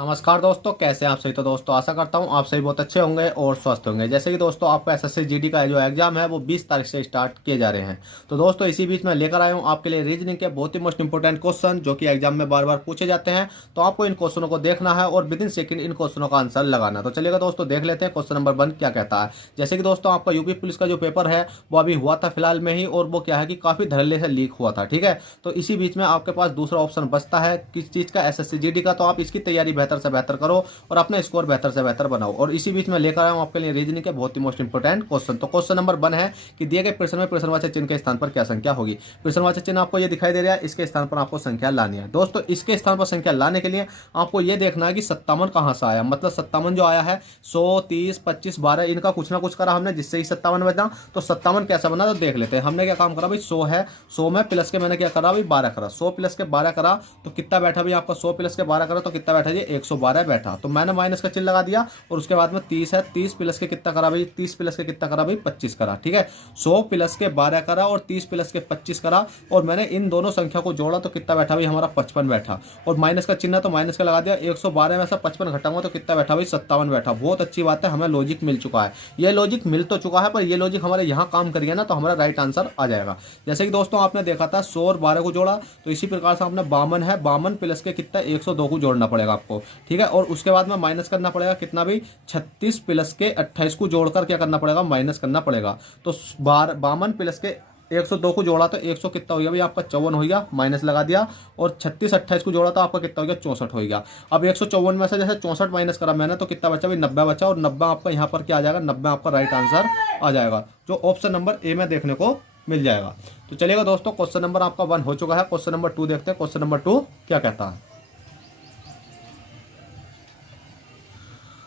नमस्कार दोस्तों, कैसे हैं आप सही। तो दोस्तों आशा करता हूं आप सही बहुत अच्छे होंगे और स्वस्थ होंगे। जैसे कि दोस्तों आपका एसएससी जीडी का जो एग्जाम है वो 20 तारीख से स्टार्ट किए जा रहे हैं। तो दोस्तों इसी बीच में लेकर आया हूं आपके लिए रीजनिंग के बहुत ही मोस्ट इंपोर्टेंट क्वेश्चन जो कि एग्जाम में बार बार पूछे जाते हैं। तो आपको इन क्वेश्चनों को देखना है और विद इन सेकंड इन क्वेश्चनों का आंसर लगाना। तो चलिएगा दोस्तों देख लेते हैं क्वेश्चन नंबर 1 क्या कहता है। जैसे कि दोस्तों आपका यूपी पुलिस का जो पेपर है वो अभी हुआ था फिलहाल में ही, और वो क्या है कि काफी धड़ल्ले से लीक हुआ था। ठीक है, तो इसी बीच में आपके पास दूसरा ऑप्शन बचता है किस चीज का, एसएससी जीडी का। तो आप इसकी तैयारी बेहतर से बेहतर करो और अपना स्कोर बेहतर से बेहतर बनाओ। और इसी बीच में लेकर आया हूं आपके लिए रीजनिंग के बहुत ही मोस्ट इंपोर्टेंट क्वेश्चन। तो क्वेश्चन नंबर 1 है कि दिए गए प्रश्न में प्रश्नवाचक चिन्ह के स्थान पर क्या संख्या होगी। प्रश्नवाचक चिन्ह आपको ये दिखाई दे रहा है, इसके स्थान पर आपको संख्या लानी है। दोस्तों इसके स्थान पर संख्या लाने के लिए आपको ये देखना है कि 57 कहां से आया। मतलब 57 जो आया है 100, 30, 25, 12 इनका कुछ ना कुछ करा हमने जिससे ही 57 बना। तो 57 कैसे बना तो देख लेते हैं। हमने क्या काम करा भाई, 100 है, 100 में प्लस के मैंने क्या करा भाई 12 करा। 100 प्लस के 12 करा तो कितना बैठा भाई आपका, 100 प्लस के 12 करा तो कितना बैठा जी 112 बैठा। तो मैंने माइनस का चिन्ह लगा दिया और उसके बाद में 30 है, 30 प्लस के कितना करा भाई, 30 प्लस के कितना करा भाई 25 करा। ठीक है, 100 प्लस के 12 करा और 30 प्लस के 25 करा और मैंने इन दोनों संख्या को जोड़ा तो कितना बैठा भाई हमारा 55 बैठा। और माइनस का चिन्ह तो माइनस का लगा दिया, 112 में से 55 घटाऊंगा तो कितना बैठा भाई 57 बैठा। बहुत अच्छी बात है, हमें लॉजिक मिल चुका है। ये लॉजिक मिल तो चुका है पर ये लॉजिक हमारे यहाँ काम करिए ना तो हमारा राइट आंसर आ जाएगा। जैसे कि दोस्तों आपने देखा था 100 और 12 को जोड़ा, तो इसी प्रकार से आपने 52 है, 52 प्लस के कितना 102 को जोड़ना पड़ेगा आपको। ठीक है, और उसके बाद में माइनस करना पड़ेगा कितना भी 36 प्लस के 28 को जोड़कर क्या करना पड़ेगा, माइनस करना पड़ेगा। तो 52 प्लस के 102 को जोड़ा तो 100 कितना हो गया भाई आपका 54 हो गया, माइनस लगा दिया। और 36 28 को जोड़ा तो आपका कितना हो गया 64 हो गया। अब 154 में से जैसे 64 माइनस करा मैंने तो कितना बचा भाई 90 बचा। और 90 आपका यहाँ पर क्या आ जाएगा, 90 आपका राइट आंसर आ जाएगा जो ऑप्शन नंबर ए में देखने को मिल जाएगा। तो चलिएगा दोस्तों क्वेश्चन नंबर आपका 1 हो चुका है। क्वेश्चन नंबर 2 देखते हैं। क्वेश्चन नंबर 2 क्या कहता है।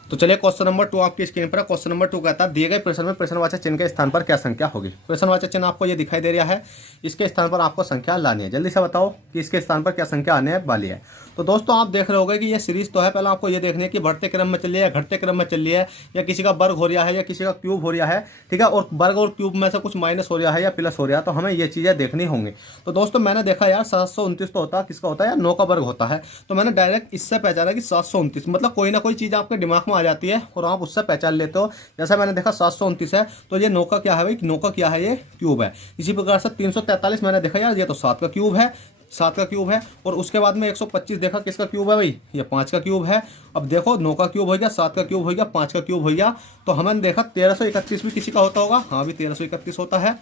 तो चलिए क्वेश्चन नंबर 2 आपकी स्क्रीन पर है। क्वेश्चन नंबर 2 कहता है दिए गए प्रश्न में प्रश्नवाचक चिन्ह के स्थान पर क्या संख्या होगी। प्रश्नवाचक चिन्ह आपको ये दिखाई दे रहा है, इसके स्थान पर आपको संख्या लानी है। जल्दी से बताओ कि इसके स्थान पर क्या संख्या आने वाली है। तो दोस्तों आप देख रहे होंगे कि ये सीरीज तो है, पहले आपको ये देखनी है कि बढ़ते क्रम में चल रही है, घटते क्रम में चल रही है, या किसी का वर्ग हो रहा है या किसी का क्यूब हो रहा है। ठीक है, और वर्ग और क्यूब में से कुछ माइनस हो रहा है या प्लस हो रहा है, तो हमें ये चीजें देखनी होंगी। तो दोस्तों मैंने देखा यार 729 तो होता है, किसका होता है यार 9 का वर्ग होता है। तो मैंने डायरेक्ट इससे पहचाना कि 729 मतलब कोई ना कोई चीज आपके दिमाग में आ जाती है और आप उससे पहचान लेते हो। जैसा मैंने देखा 729 है तो ये 9 का क्या है भाई, 9 का क्या है ये क्यूब है। इसी प्रकार से 343 मैंने देखा यार ये तो 7 का क्यूब है, 7 का क्यूब है। और उसके बाद में 125 देखा किसका क्यूब है भाई, ये 5 का क्यूब है। अब देखो 9 का क्यूब हो गया, 7 का क्यूब हो गया, 5 का क्यूब हो गया। तो हमने देखा 1331 भी किसी का होता होगा। हाँ भी 1331 होता है।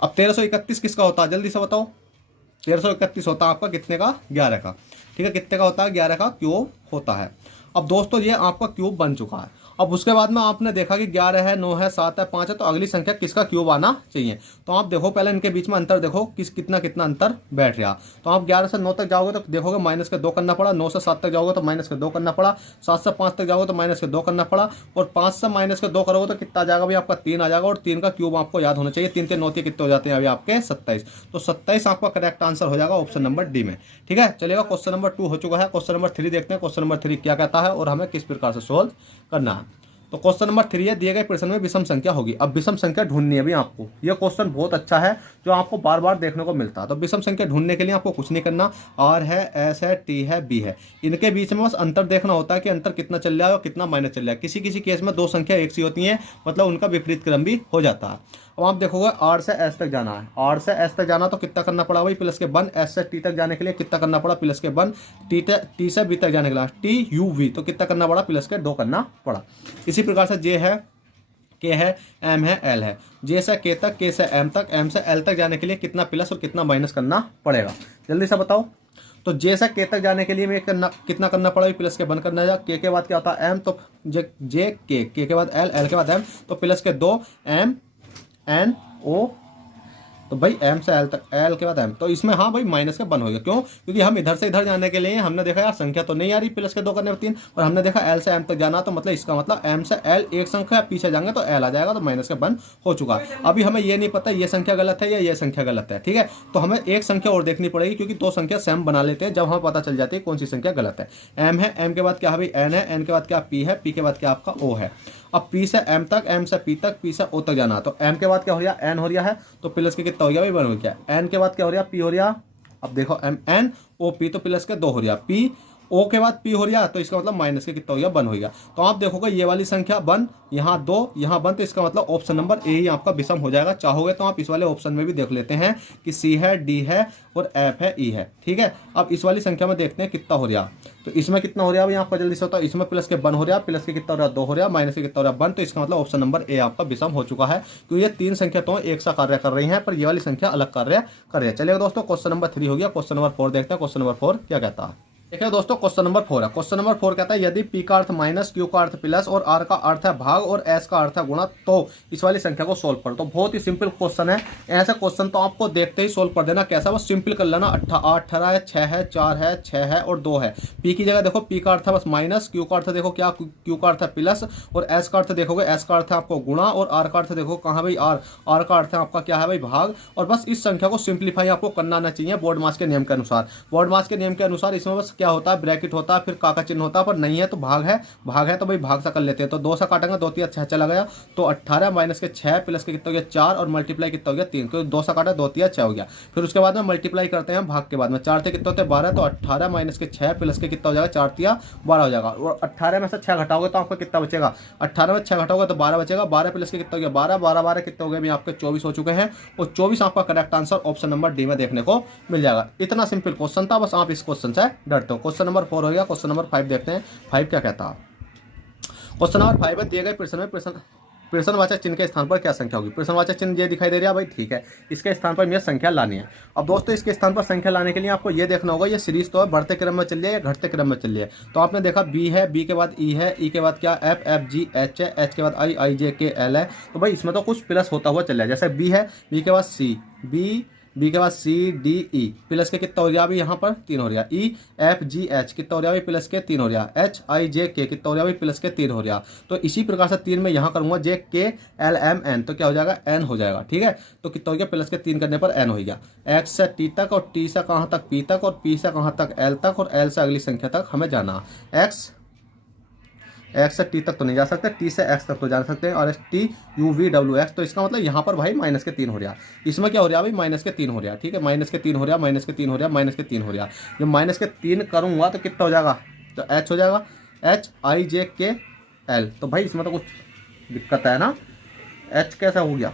अब 1331 किसका होता है जल्दी से बताओ। 1331 होता है आपका कितने का, 11 का। ठीक है, कितने का होता है 11 का क्यूब होता है। अब दोस्तों ये आपका क्यूब बन चुका है। अब उसके बाद में आपने देखा कि 11 है, 9 है, 7 है, 5 है, तो अगली संख्या किसका क्यूब आना चाहिए। तो आप देखो पहले इनके बीच में अंतर देखो कितना कितना अंतर बैठ रहा। तो आप 11 से 9 तक जाओगे तो देखोगे माइनस के 2 करना पड़ा। 9 से 7 तक जाओगे तो माइनस के 2 करना पड़ा। 7 से 5 तक जाओगे तो माइनस के 2 करना पड़ा। और 5 से माइनस के 2 करोगे तो कितना आ जाएगा भाई आपका 3 आ जाएगा। और 3 का क्यूब आपको याद होना चाहिए। 3 3 9 कितने हो जाते हैं अभी आपके 27। तो 27 आपका करेक्ट आंसर हो जाएगा ऑप्शन नंबर डी में। ठीक है, चलेगा क्वेश्चन नंबर 2 हो चुका है। क्वेश्चन नंबर 3 देखते हैं। क्वेश्चन नंबर 3 क्या कहता है और हमें किस प्रकार से सोल्व करना है। तो क्वेश्चन नंबर 3 है दिए गए प्रश्न में विषम संख्या होगी। अब विषम संख्या ढूंढनी है भी आपको। यह क्वेश्चन बहुत अच्छा है जो आपको बार बार देखने को मिलता है। तो विषम संख्या ढूंढने के लिए आपको कुछ नहीं करना, आर है, एस है, टी है, बी है, इनके बीच में बस अंतर देखना होता है कि अंतर कितना चल रहा है और कितना माइनस चल रहा है। किसी किसी केस में दो संख्या एक सी होती है, मतलब उनका विपरीत क्रम भी हो जाता है। अब आप देखोगे आर से एस तक जाना है, आर से एस तक जाना तो कितना करना पड़ा भाई प्लस के 1। एस से टी तक जाने के लिए कितना करना पड़ा प्लस के 1। टी से बी तक जाने के लिए टी यू वी तो कितना करना पड़ा प्लस के 2 करना पड़ा। इसी प्रकार से जे है, के है, एम है, एल है। जे से के तक, के से एम तक, एम से एल तक जाने के लिए कितना प्लस और कितना माइनस करना पड़ेगा जल्दी से बताओ। तो जे से के तक जाने के लिए कितना करना पड़ा प्लस के 1 करना है। के बाद क्या होता है एम, तो जे के बाद एल, एल के बाद एम तो प्लस के 2 एम एन ओ। तो भाई एम से एल तक, एल के बाद एम, तो इसमें हाँ भाई माइनस का 1 हो गया। क्यों, क्योंकि हम इधर से इधर जाने के लिए हमने देखा यार संख्या तो नहीं आ रही प्लस के 2 करने पर 3, और हमने देखा एल से एम तक जाना तो मतलब इसका मतलब एम से एल एक संख्या पीछे जाएंगे तो एल आ जाएगा, तो माइनस का 1 हो चुका। अभी हमें ये नहीं पता ये संख्या गलत है या ये संख्या गलत है। ठीक है, तो हमें एक संख्या और देखनी पड़ेगी क्योंकि 2 संख्या सेम बना लेते हैं जब हमें पता चल जाती है कौन सी संख्या गलत है। एम है, एम के बाद क्या है भाई एन है, एन के बाद क्या पी है, पी के बाद क्या आपका ओ है। अब पी से एम तक, एम से पी तक, पी से ओ तक जाना, तो एम के बाद क्या हो गया एन हो रहा है तो प्लस के कितना हो गया भाई 1 हो गया। एन के बाद क्या हो रहा पी हो रहा। अब देखो एम एन ओ पी तो प्लस के 2 हो रहा। पी ओ के बाद पी हो रहा तो इसका मतलब माइनस के कितना हो गया 1 हो गया। तो आप देखोगे ये वाली संख्या 1, यहाँ 2, यहाँ 1, तो इसका मतलब ऑप्शन नंबर ए ही आपका विषम हो जाएगा। चाहोगे तो आप इस वाले ऑप्शन में भी देख लेते हैं कि सी है, डी है और एफ है, ई है। ठीक है, अब इस वाली संख्या में देखते हैं कितना हो रहा। तो इसमें कितना हो रहा है आपका जल्दी से होता है, इसमें प्लस के 1 हो रहा है, प्लस के कितना हो रहा है 2 हो रहा है, माइनस के कितना हो रहा है 1, तो इसका मतलब ऑप्शन नंबर ए आपका विषम हो चुका है, क्योंकि ये 3 संख्या तो एक सा कार्य कर रही हैं पर ये वाली संख्या अलग कार्य कर रही है। चलिए दोस्तों, क्वेश्चन नंबर 3 हो गया। क्वेश्चन नंबर 4 देखते हैं। क्वेश्चन नंबर 4 क्या कहता है। देखिए दोस्तों, क्वेश्चन नंबर 4 है। क्वेश्चन नंबर 4 कहता है यदि पी का अर्थ माइनस, क्यू का अर्थ प्लस और आर का अर्थ है भाग और एस का अर्थ है गुणा, तो इस वाली संख्या को सोल्व करो। तो बहुत ही सिंपल क्वेश्चन है। ऐसा क्वेश्चन तो आपको देखते ही सोल्व कर देना। कैसा, बस सिंपल कर लेना। 18 है, 6 है, 4 है, 6 है और 2 है। पी की जगह देखो पी का अर्थ है बस माइनस, क्यू का अर्थ देखो क्या, क्यू का अर्थ है प्लस और एस का अर्थ देखोगे एस का अर्थ है आपको गुणा और आर का अर्थ देखो कहाँ भाई आर का अर्थ है आपका क्या है भाई भाग। और बस इस संख्या को सिंप्लीफाई आपको करना आना चाहिए बोर्ड मास के नियम के अनुसार। बोर्ड मास के नियम के अनुसार इसमें बस क्या होता है, ब्रैकेट होता है, फिर का चिन्ह होता है, पर नहीं है तो भाग है तो भाई भाग सा कर लेते हैं। तो 2 से काटेंगे, 2 3 6 चला गया, तो 18 माइनस के 6 प्लस के कितना हो गया 4 और मल्टीप्लाई कितना हो गया 3, क्योंकि 2 से काटा 2 3 6 हो गया। फिर उसके बाद में मल्टीप्लाई करते हैं भाग के बाद में, 4 थे कितना होते हैं 12, तो 18 माइनस के 6 प्लस के कितना हो जाएगा 4 3 12 हो जाएगा। और 18 में से 6 घटाओगे तो आपका कितना बचेगा, 18 में 6 घटाओगे तो 12 बचेगा। 12 प्लस के कितना हो गया 12, 12 12 कितने हो गए आपके 24 हो चुके हैं। और 24 आपका correct answer option number D में देखने को मिल जाएगा। इतना सिंपल क्वेश्चन था, बस आप इस क्वेश्चन से डरते हो। क्वेश्चन नंबर 4 हो गया। क्वेश्चन नंबर 5 देखते हैं। 5 क्या कहता है। क्वेश्चन नंबर 5 में दिए गए प्रश्न में प्रश्नवाचक चिन्ह के स्थान पर क्या संख्या होगी। प्रश्नवाचक चिन्ह ये दिखाई दे रहा है भाई, ठीक है। इसके स्थान पर मुझे संख्या लानी है। अब दोस्तों इसके स्थान पर संख्या लाने के लिए आपको ये देखना होगा ये सीरीज तो है बढ़ते क्रम में चल रही है या घटते क्रम में चल रही है। तो आपने देखा बी है, बी के बाद ई है, ई के बाद क्या एफ, एफ जी एच है, एच के बाद आई, आई जे के एल है। तो भाई इसमें तो कुछ प्लस होता हुआ चल रहा है। जैसे बी है, बी के बाद सी, बी के बाद सी डी ई, प्लस के कितना हो रहा है अभी यहाँ पर 3 हो रहा है। ई एफ जी एच कितना हो रहा है प्लस के 3 हो रहा है। एच आई जे के कितना हो रहा है प्लस के 3 हो रहा है। तो इसी प्रकार से 3 में यहाँ करूँगा जे के एल एम एन, तो क्या हो जाएगा एन हो जाएगा। ठीक है, तो कितना हो गया प्लस के 3 करने पर एन हो गया। एक्स से टी तक और टी से कहाँ तक पी तक और पी से कहाँ तक एल तक और एल से अगली संख्या तक हमें जाना। एक्स से टी तक तो नहीं जा सकते, टी से एक्स तक तो जा सकते हैं और S T U V W x. तो इसका मतलब यहाँ पर भाई माइनस के 3 हो रहा है। इसमें क्या हो रहा है भाई माइनस के 3 हो रहा है। ठीक है, माइनस के 3 हो रहा है, माइनस के 3 हो रहा है, माइनस के 3 हो रहा है। जब माइनस के 3 करूँगा तो कितना हो जाएगा, तो एच हो जाएगा एच आई जे के एल। तो भाई इसमें तो कुछ दिक्कत है ना, एच कैसा हो गया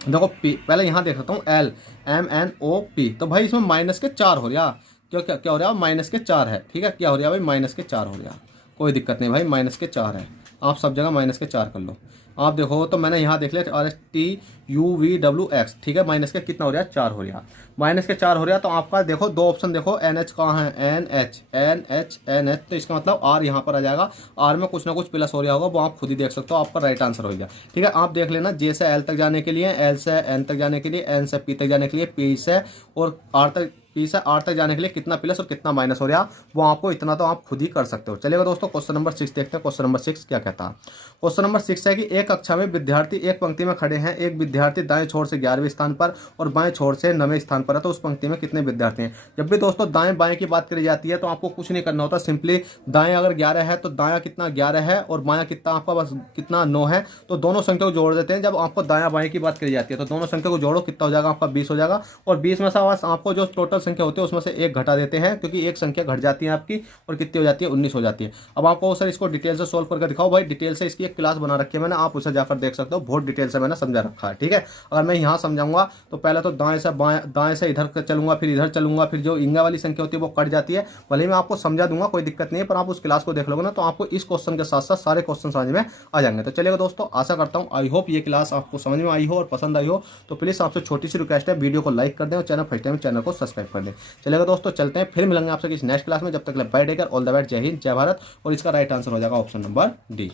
देखो पी, पहले यहाँ देख सकता हूँ L M N O P. तो भाई इसमें माइनस के 4 हो रहा, क्यों क्या हो रहा है माइनस के 4 है। ठीक है, क्या हो रहा है भाई माइनस के 4 हो रहा, कोई दिक्कत नहीं भाई माइनस के 4 है। आप सब जगह माइनस के 4 कर लो। आप देखो तो मैंने यहाँ देख लिया R S T U V W x. ठीक है, माइनस के कितना हो रहा है 4 हो रहा, माइनस के 4 हो रहा। तो आपका देखो 2 ऑप्शन देखो, एन एच कहाँ है, N H N H N H. तो इसका मतलब आर यहाँ पर आ जाएगा। आर में कुछ ना कुछ प्लस हो रहा होगा, वो आप खुद ही देख सकते हो, आपका राइट आंसर हो गया। ठीक है, आप देख लेना जे से एल तक जाने के लिए, एल से एन तक जाने के लिए, एन से पी तक जाने के लिए, पी से और आर तक, पी से आर तक जाने के लिए कितना प्लस और कितना माइनस हो रहा, वो आपको इतना तो आप खुद ही कर सकते हो। चलिएगा दोस्तों, क्वेश्चन नंबर 6 देखते हैं। क्वेश्चन नंबर 6 क्या कहता है। क्वेश्चन नंबर 6 है कि एक कक्षा में विद्यार्थी एक पंक्ति में खड़े हैं। एक विद्यार्थी दाएं छोर से 11वें स्थान पर और बाएं छोर से 9वें स्थान पर है। तो उस पंक्ति में कितने विद्यार्थी हैं। जब भी दोस्तों दाएं बाएं की बात करी जाती है तो आपको कुछ नहीं करना होता, सिंपली दाएं अगर 11 है तो दायां कितना 11 है और बायां कितना आपका बस कितना 9 है। तो दोनों संख्या को जोड़ देते हैं। जब आपको दायां बाएं की बात करी जाती है तो दोनों संख्या को जोड़ो, कितना हो जाएगा आपका 20 हो जाएगा। और 20 में से बस आपको जो टोटल संख्या होती है उसमें से एक घटा देते हैं, क्योंकि एक संख्या घट जाती है आपकी और कितनी हो जाती है 19 हो जाती है। अब आपको सर इसको डिटेल से सोल्व करके दिखाओ। भाई डिटेल से इसकी एक क्लास बना रखी है मैंने, आप उसे जाकर देख सकते हो, बहुत डिटेल से मैंने समझा रखा है। ठीक है, अगर मैं यहाँ समझाऊंगा तो पहले तो दाएं से बाएं, दाएं से इधर चलूंगा, फिर इधर चलूंगा, फिर जो इंगा वाली संख्या होती है वो कट जाती है। भले मैं आपको समझा दूंगा, कोई दिक्कत नहीं है, पर आप उस क्लास को देख लोगे ना तो आपको इस क्वेश्चन के साथ साथ सारे क्वेश्चन समझ में आ जाएंगे। तो चलिएगा दोस्तों, आशा करता हूँ आई होप ये क्लास आपको समझ में आई हो और पसंद आई हो। तो प्लीज़ आपसे छोटी सी रिक्वेस्ट है, वीडियो को लाइक कर दें और चैनल फर्स्ट टाइम चैनल को सब्सक्राइब कर दें। चलिएगा दोस्तों, चलते हैं, फिर मिलेंगे आपसे किसी नेक्स्ट क्लास में। जब तक bye take care, all the best, Jai Hind, जय भारत। और इसका राइट आंसर हो जाएगा ऑप्शन नंबर डी।